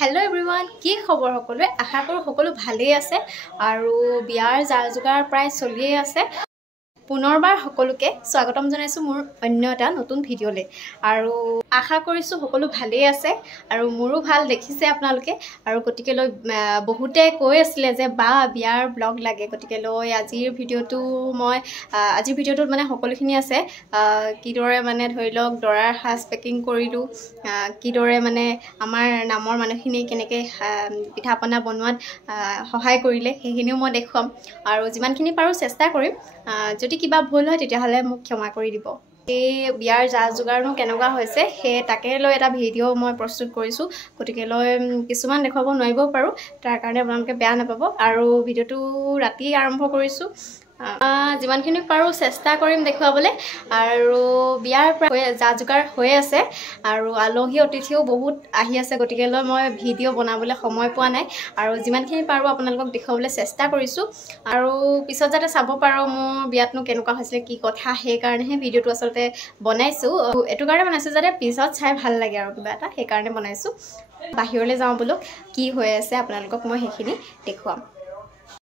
Hello everyone की खबर सकलोए आशा करो सकलो भाले आछे आरो बियार जा-जोगार प्राय चलिए आछे पुनर्बार सकलोके स्वागतम जनाइছো मोर अन्य এটা নতুন ভিডিওলে আৰু আশা কৰিছো সকলো ভালেই আছে আৰু মোৰো ভাল দেখিছে আপোনালোকে আৰু গটিকে লৈ বহুতে কৈ আছিল যে বা বিয়াৰ ব্লগ লাগে গটিকে লৈ আজিৰ ভিডিওটো মই আজিৰ ভিডিওটোত মানে সকলোখিনি আছে কিদৰে মানে ধৰি লওক দৰাৰ হাস পেকিং কৰিলো কিদৰে মানে আমাৰ নামৰ মানুহখিনি কেনেকে পিঠাপনা বনোৱাত সহায় কৰিলে সেইখিনিও মই দেখুৱাম আৰু যিমানখিনি পাৰো চেষ্টা কৰিম যদি কিবা ভুল হয় তেতিয়াহলে মোক ক্ষমা কৰি দিব এই বিয়াৰ যা-যোগাৰনো কেনেকুৱা হৈছে হে তাকে লৈ এটা ভিডিও মই প্ৰস্তুত কৰিছো গটিকে লৈ কিছুমান দেখাব নোৱাৰিব পাৰো তাৰ কাৰণে আপোনালোকে বেয়া নাপাব আৰু ভিডিওটো ৰাতি আৰম্ভ কৰিছো যিমানখিনি পাৰো চেষ্টা কৰিম দেখুৱাবলে আৰু বিয়াৰ যা-যোগাৰ হৈ আছে আৰু আলহী অতিথিও বহুত আহি আছে গটিকে লৈ মই ভিডিও বনাবলৈ সময় পোৱা নাই আৰু যিমানখিনি পাৰো আপোনালোকক দেখুৱাবলৈ চেষ্টা কৰিছো আৰু পিছত যাতে চাব পাৰো মোৰ বিয়াতনো কেনেকুৱা হৈছিল কি কথা হে কাৰণেহে ভিডিওটো আসলতে বনাইছো এটো কাৰণে বনাইছো যাতে পিছত চাই ভাল লাগে আৰু কিবা এটা হে কাৰণে বনাইছো বাহিৰলৈ যাওঁ বলো কি হৈ আছে আপোনালোকক মই হেখিনি দেখুৱাম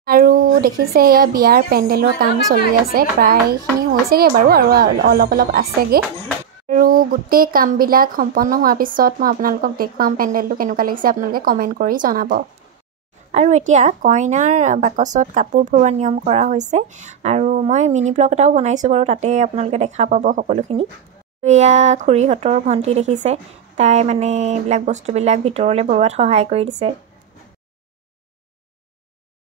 আৰু দেখিছে ইয়া বিয়াৰ পেন্ডেলৰ কাম চলি আছে প্ৰায়খিনি হৈছেগে বাৰু আৰু অলপ আছেগে আৰু গুটেই কামবিলাক সম্পন্ন হোৱাৰ পিছত মই আপোনালোকক দেখুৱাম পেন্ডেলটো কেনেকুৱা লাগিছে আপোনালোকে কমেন্ট কৰি জনাব আৰু এতিয়া কইনাৰ বাকচত কাপোৰ ভৰোৱা নিয়ম কৰা হৈছে আৰু মই মিনি ব্লগ এটাও বনাইছো বাৰু তাতে আপোনালোকে দেখা পাব সকলোখিনি এয়া খুৰীহতৰ ভন্টি দেখিছে তাই মানে এইবিলাক বস্তুবিলাক ভিতৰলৈ ভৰোৱাত সহায় কৰি দিছে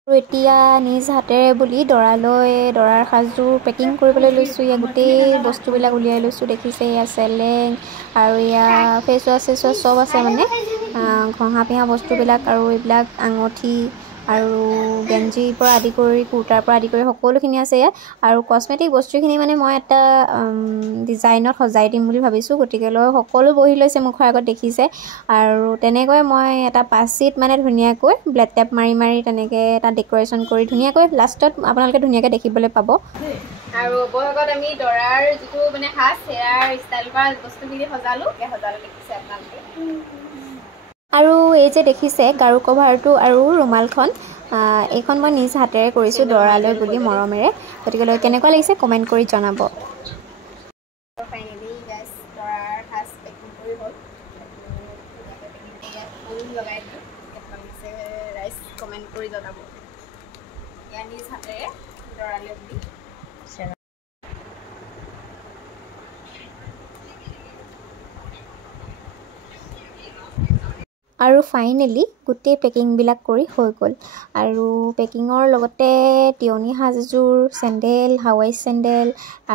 আৰু এতিয়া নিজ হাতেৰে বুলি দৰাৰ সাজযোৰ পেকিং কৰিবলৈ লৈছো ইয়া গুটেই বস্তুবিলাক উলিয়াই লৈছো দেখিছে ইয়া চেলেং আৰু ইয়া ফেচ ৱাছ সব আছে মানে ঘঁহা পিহা বস্তুবিলাক আৰু এইবিলাক আঙঠি আৰু গেঞ্জিৰ পৰা আদি কৰি কুৰ্তাৰ পৰা আদি কৰি সকলোখিনি আছে ইয়াত আৰু কসমেটিক বস্তুখিনি মানে মই এটা ডিজাইনত সজাই দিম বুলি ভাবিছো গটিকে লৈ সকলো বহি লৈছে মুখৰ আগত দেখিছে আৰু তেনেকৈ মই এটা পাচিত মানে ধুনিয়াকৈ ব্লেড টেপ মাৰি তেনেকৈ এটা ডেকোৰেশন কৰি ধুনিয়াকৈ লাষ্টত আপোনালোকে ধুনিয়াকৈ দেখিবলৈ পাব আৰু বহগত আমি দৰাৰ যেটো মানে হাস হেয়াৰ ষ্টাইল কৰা বস্তুখিনি সজালো দেখিছে আপোনালোকে আৰু এই যে দেখিছে গাৰু কভাৰটো আৰু ৰুমালখন এইখন মই নিজ হাতেৰে কৰিছো দৰালৈ বুলি মৰমেৰে গতিকে লৈ কেনেকুৱা লাগিছে কমেন্ট কৰি জনাব ফাইনালি গাইস দৰাৰ হাস পেকিং কৰি হ'ল ফুল লগাই দিলো কেনেকুৱা লাগিছে ৰাইস কমেন্ট কৰি জনাব ইয়া নিজ হাতেৰে দৰালৈ বুলি আৰু ফাইনালি গুটেই পেকিং বিলাক কৰি হৈ গল আৰু পেকিংৰ লগতে টিয়নি হাজযোৰ চেন্ডেল হাৱাই চেন্ডেল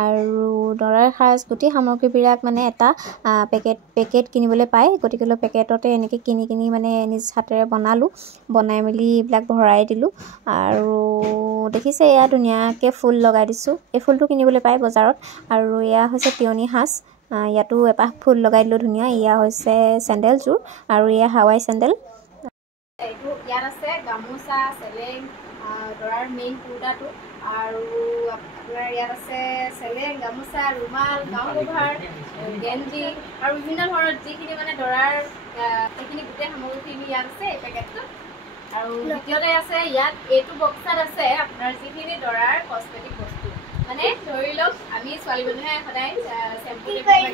আৰু দৰাৰ হাজ গুটেই সামগ্ৰীবিলাক মানে এটা পেকেট কিনিবলৈ পায় গতিকে পেকেটতে এনেকৈ কিনি মানে নিজ হাতেৰে বনাই মেলি এইবিলাক ভৰাই দিলো আৰু দেখিছে ইয়া ধুনীয়াকৈ ফুল লগাই দিছো এই ফুলটো কিনিবলৈ পায় বজাৰত আৰু ইয়া হৈছে টিয়নি হাজ ইয়াতো এপাহ ফুল লগাই দিলো ধুনীয়া ইয়া হৈছে চেন্ডেল জোৰ আৰু ইয়া হাৱাই চেন্ডেল এইটো ইয়াত আছে গামোচা চেলেং দৰাৰ মেইন কুৰ্তাটো আৰু আপোনাৰ ইয়াত আছে চেলেং গামোচা ৰুমাল গাউন কভাৰ গেঞ্জি আৰু বিভিন্ন ধৰণৰ যিখিনি মানে দৰাৰ এইখিনি গুটেই সামগ্ৰীখিনি ইয়াত আছে এই পেকেটটো আৰু দ্বিতীয়তে আছে ইয়াত এইটো বক্সত আছে আপোনাৰ যিখিনি দৰাৰ কসমেটিক বস্তু মানে ধৰি লওক আমি ছোৱালী মানুহে সদায় শ্যাম্পু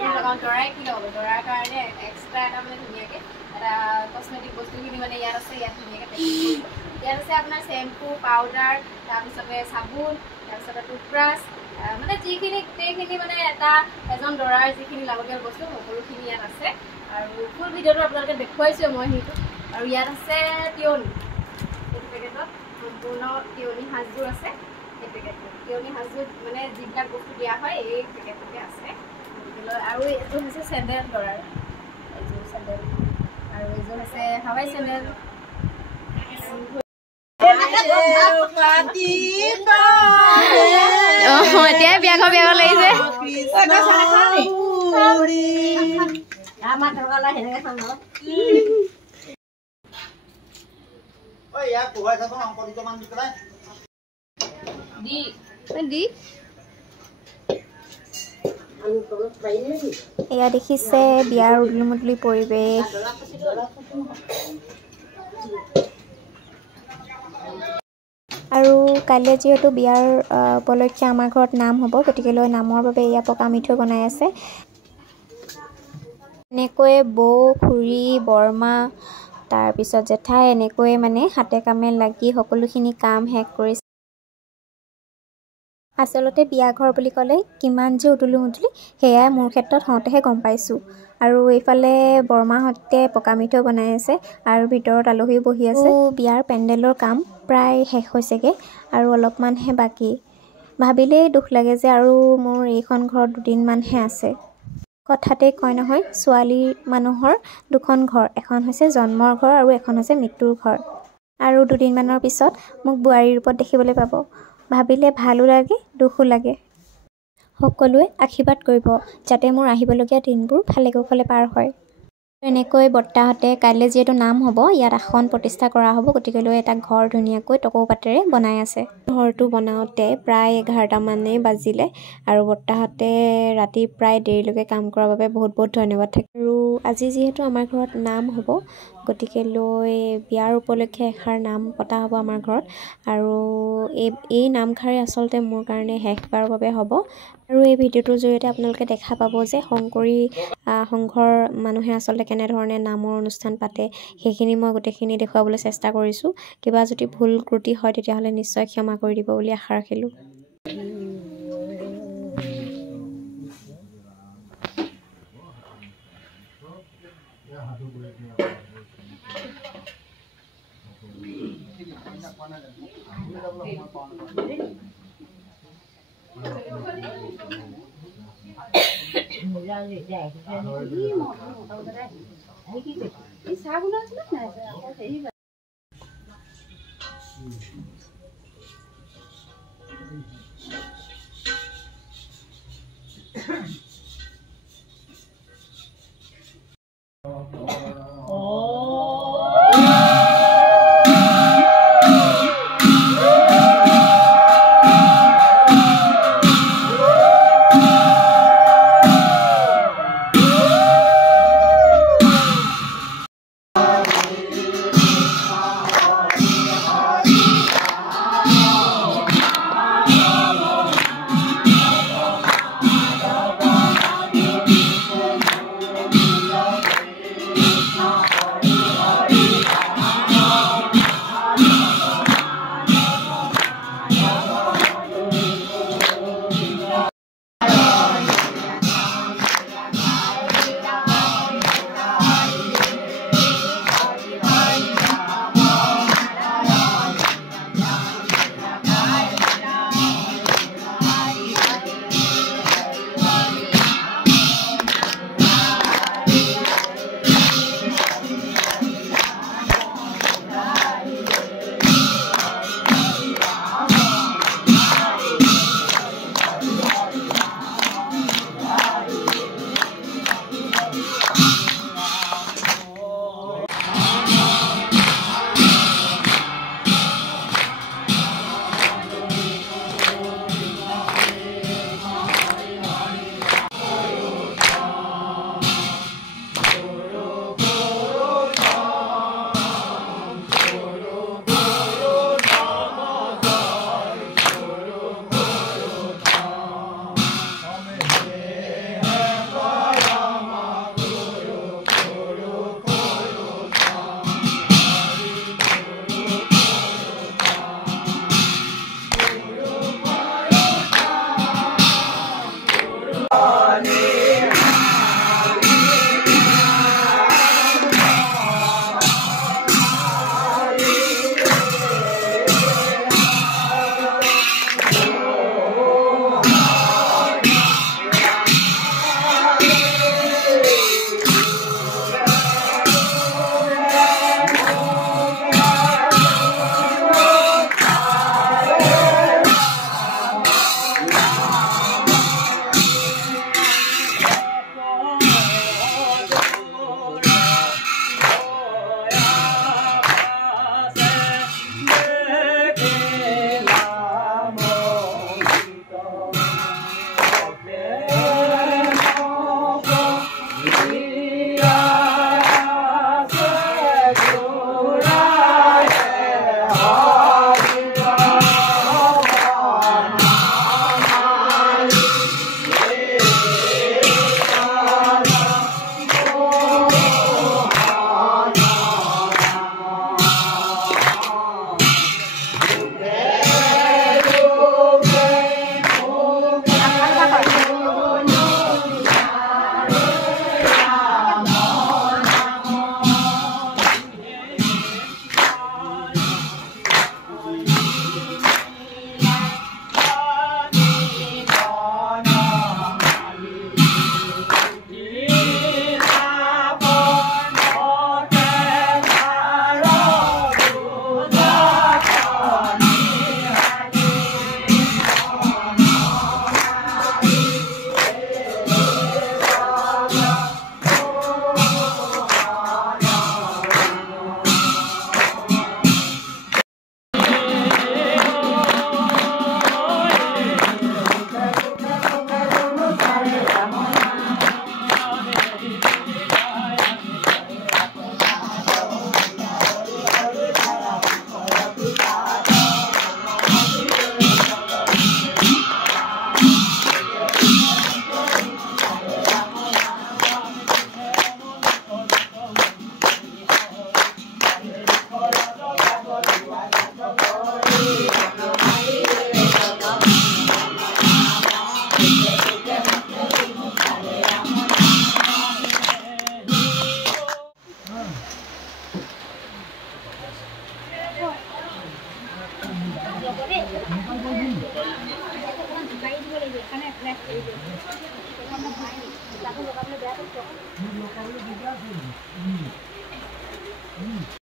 লগাওঁ দৰাই কি লগাব দৰাৰ কাৰণে এক্সট্ৰা এটা মানে ধুনীয়াকৈ এটা কসমেটিক বস্তুখিনি মানে ইয়াত আছে ইয়াত ধুনীয়াকৈ ইয়াত আছে আপোনাৰ শ্যাম্পু পাউডাৰ তাৰপিছতে চাবোন তাৰপিছতে টুথব্ৰাছ মানে যিখিনি গোটেইখিনি মানে এজন দৰাৰ যিখিনি লাগতিয়াল বস্তু সকলোখিনি ইয়াত আছে আৰু ফুল ভিডিঅ'টো আপোনালোকে দেখুৱাইছোঁ মই সেইটো আৰু ইয়াত আছে টিয়নি এইটো পেকেটত সম্পূৰ্ণ টিয়নি সাজযোৰ আছে এই পেকেটটো টিয়নি সাজযোৰ মানে যিবিলাক বস্তু দিয়া হয় এই পেকেটটোতে আছে আৰু এইটো হৈছে চেণ্ডেল দৰাৰ এইযোৰ চেণ্ডেল আৰু এইযোৰ হৈছে হাৱাই চেণ্ডেল এতিয়া বিয়া লাগিছে এয়া দেখিছে বিয়াৰ উদুলি মুদুলি পৰিৱেশ কাইলৈ যিহেতু বিয়াৰ উপলক্ষে আমাৰ ঘৰত নাম হ'ব, গতিকেলৈ নামৰ বাবে এয়া পকা মিঠৈ বনাই আছে। এনেকৈয়ে বৌ, খুৰী, বৰমা, তাৰপিছত জেঠাই এনেকৈয়ে মানে হাতে কামে লাগি সকলোখিনি কাম শেষ কৰিছে। আচলতে বিয়াঘৰ বুলি ক'লে কিমান যে উদুলি মুদুলি সেয়াই মোৰ ক্ষেত্ৰত হওঁতেহে গম পাইছোঁ। আৰু এইফালে বৰমাহঁতে পকা মিঠৈ বনাই আছে আৰু ভিতৰত আলহীও বহি আছে। বিয়াৰ পেণ্ডেলৰ কাম প্ৰায় শেষ হৈছেগৈ আৰু অলপমানহে বাকী। ভাবিলেই দুখ লাগে যে আৰু মোৰ এইখন ঘৰত দুদিনমানহে আছে। কথাতেই কয় নহয়, ছোৱালী মানুহৰ দুখন ঘৰ, এখন হৈছে জন্মৰ ঘৰ আৰু এখন হৈছে মৃত্যুৰ ঘৰ। আৰু দুদিনমানৰ পিছত মোক বোৱাৰীৰ ৰূপত দেখিবলৈ পাব। ভাবিলে ভালো লাগে, দুখো লাগে। সকলোৱে আশীৰ্বাদ কৰিব যাতে মোৰ আহিবলগীয়া দিনবোৰ ভালে কুশলে পাৰ হয়। এনেকৈ বৰ্তাহঁতে কাইলৈ যিহেতু নাম হ'ব, ইয়াত আসন প্ৰতিষ্ঠা কৰা হ'ব, গতিকেলৈ এটা ঘৰ ধুনীয়াকৈ টকৌ পাতেৰে বনাই আছে। ঘৰটো বনাওঁতে প্ৰায় 11টামানেই বাজিলে আৰু বৰ্তাহঁতে ৰাতি প্ৰায় দেৰিলৈকে কাম কৰাৰ বাবে বহুত বহুত ধন্যবাদ থাকে। আৰু আজি যিহেতু আমাৰ ঘৰত নাম হ'ব, গতিকেলৈ বিয়াৰ উপলক্ষে এষাৰ নাম পতা হ'ব আমাৰ ঘৰত। আৰু এই নামষাৰে আচলতে মোৰ কাৰণে শেষবাৰৰ বাবে হ'ব। আৰু এই ভিডিঅ'টোৰ জৰিয়তে আপোনালোকে দেখা পাব যে শংকৰী সংঘৰ মানুহে আচলতে কেনেধৰণে নামৰ অনুষ্ঠান পাতে, সেইখিনি মই গোটেইখিনি দেখুৱাবলৈ চেষ্টা কৰিছোঁ। কিবা যদি ভুল ত্ৰুটি হয় তেতিয়াহ'লে নিশ্চয় ক্ষমা কৰি দিব বুলি আশা ৰাখিলোঁ।